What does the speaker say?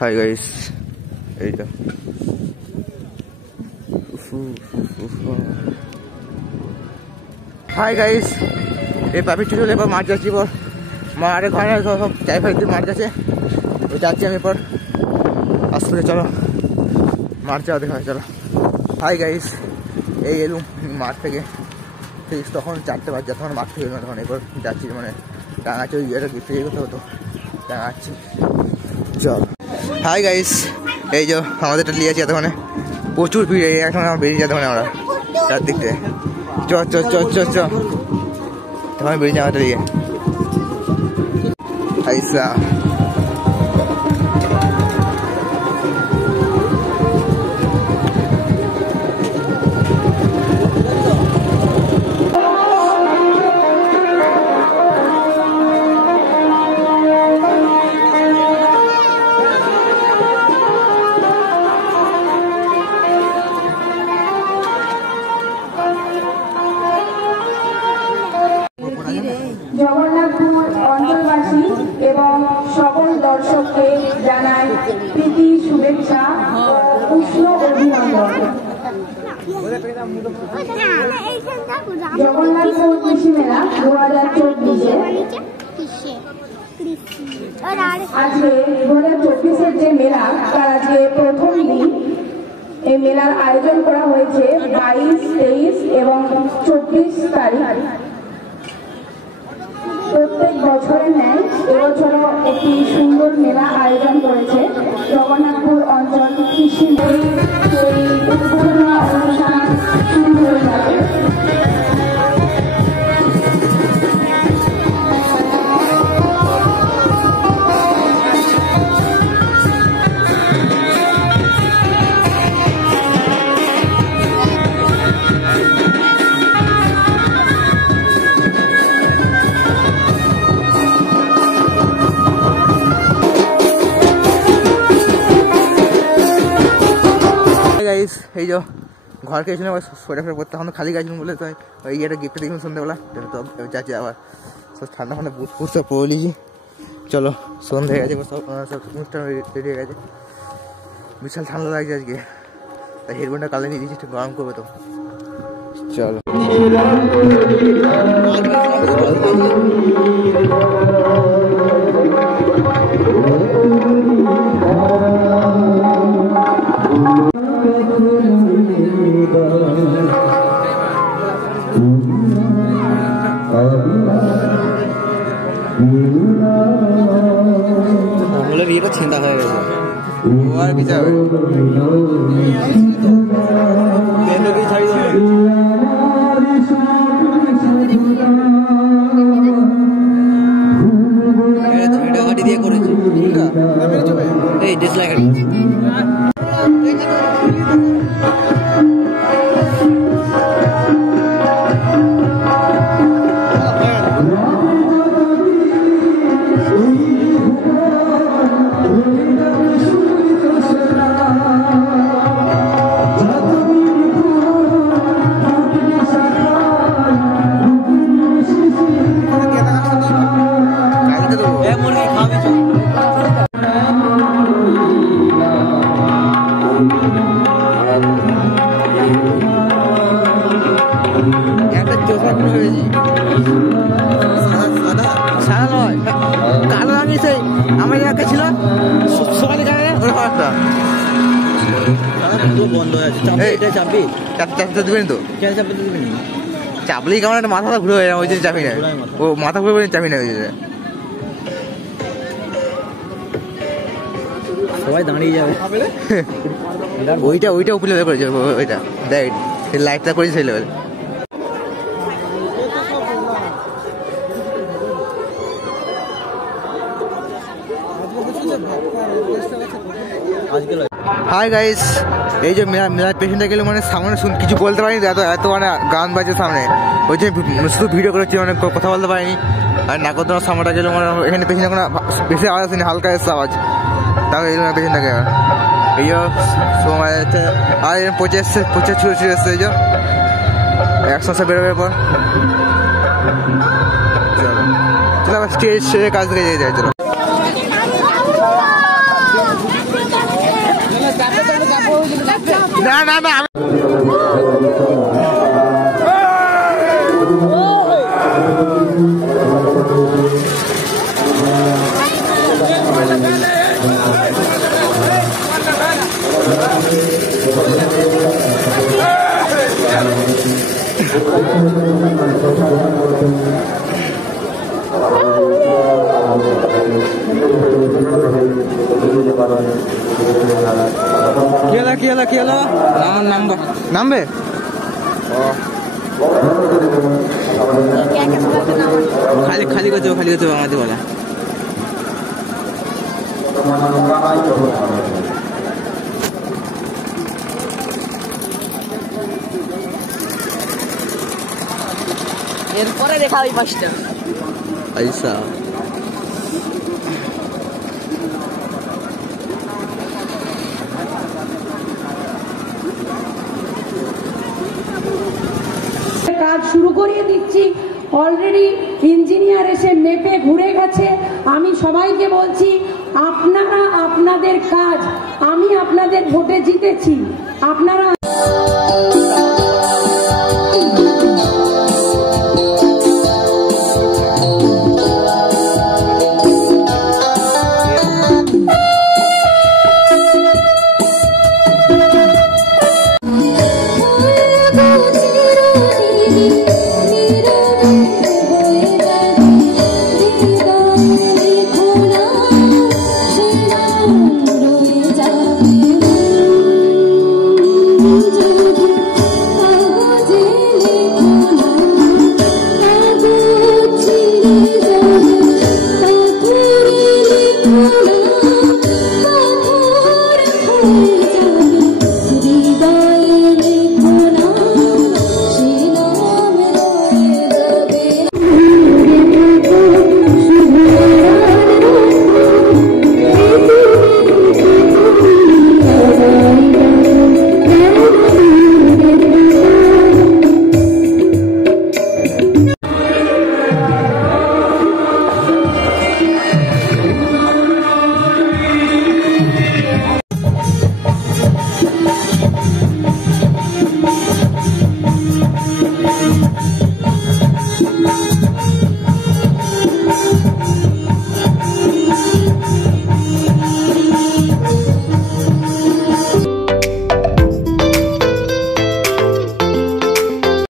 Hi guys, এইটা hi guys, এই পাপি চলে এবার মাঠ যাচ্ছি। পর মারে ঘরে সব চাই ফাই দিয়ে মাঠ যাচ্ছে, ওই যাচ্ছি আমি পর আসতে। চলো মাঠ যাওয়া দেখা, চলো। হাই গাইস, এই এলুম মাঠ থেকে, ঠিক তখন 4টে বাজে, তখন মাঠ থেকে তখন এবার যাচ্ছি, মানে টাঙাচ্ছি ওই ইয়েটা গিফট করতে হতো, টাঙাচ্ছি। চল হাই গাইস, এই যে আমাদের এটা নিয়ে আছি এতক্ষণে, প্রচুর ভিড়। এখন আমার বেরিয়ে যেতে মানে আমরা চার দিক থেকে, চ চ চ চ চ তখন বেরিয়ে যাওয়া নিয়ে আইসা। জগন্নাথপুর অঞ্চলবাসী এবং সকল দর্শককে জানাই প্রীতি, শুভেচ্ছা ও উষ্ণ অভিনন্দন। জগন্নাথপুর কৃষি মেলা 2024 আজকে 2024 যে মেলা, তার আজকে প্রথম দিন। এই মেলার আয়োজন করা হয়েছে 22, 23 এবং 24 তারিখ। প্রত্যেক বছরের ন্যায় এবছরও একটি সুন্দর মেলা আয়োজন করেছে জগন্নাথপুর অঞ্চল কৃষি। সেই উদ্বোধনী অনুষ্ঠান শুরু হয়ে যাবে। এই যে ঘর খেয়েছিলাম, সোয়েটার ফোটা করতে, এখন খালি গেছিলাম বলে তো ওই ইয়েটা গিফটটা দেখুন সন্ধ্যেবেলা, তো যাচ্ছি আবার সব ঠান্ডা ফান্ডা বুট ফুট সব পরে নিয়েছি। চলো সন্ধ্যে হয়ে গেছে, সব অনুষ্ঠান রেডি হয়ে গেছে। বিশাল ঠান্ডা লাগছে আজকে, তাই হেডফোনটা কালে নিয়ে দিয়েছি, একটু গরম করবে তো। চলো বলে বিয়েটা ছিন্দা হয়ে গেছে, ও আর কি যাবে। গাড়ি দিয়ে করেছে এই ডিসলাইক গাড়ি। কালো রঙ আমার এলাকা ছিল সোনালি কালারের, ওই একটা বন্ধ হয়ে আছে। চাপবি চাপতে দিবেন তো? কেন চাপতে দিবেন? চাপলেই কেমন একটা মাথাটা ঘুরে হয়ে যায়, ওই জন্য চাপি না। ও মাথা ঘুরে চাপি না, ওই জন্য সবাই দাঁড়িয়ে যাবে। ওইটা উপরে লেভেল করেছে, ওইটা দেখ লাইটটা করেছে সেই লেভেল। হাই গাইস, এই যে মেলার পেছনটা গেলে মানে সামনে কিছু বলতে পারিনি, এত মানে গান বাজে সামনে, ওই যে শুধু ভিডিও করেছি, মানে কথা বলতে পারিনি। আর নাগরদোলার সামনেটা গেলে মানে এখানে পেছনে কোনো বেশি আওয়াজ আসেনি, হালকা এসে আওয়াজ, তাও এই পেছনটাকে এই সময় যাচ্ছে। আর পচে ছুঁড়ে এসছে, এই যে একসাথে বেরোবে পর। চলো স্টেজের কাছ থেকে যাই চলো। না না না কি হলো নামবে খালি করতে আমাদের বলা। এরপরে দেখা ওই পাশটা আইসা কাজ শুরু করিয়ে দিচ্ছি। অলরেডি ইঞ্জিনিয়ার এসে মেপে ঘুরে গেছে। আমি সবাইকে বলছি, আপনারা আপনাদের কাজ, আমি আপনাদের ভোটে জিতেছি, আপনারা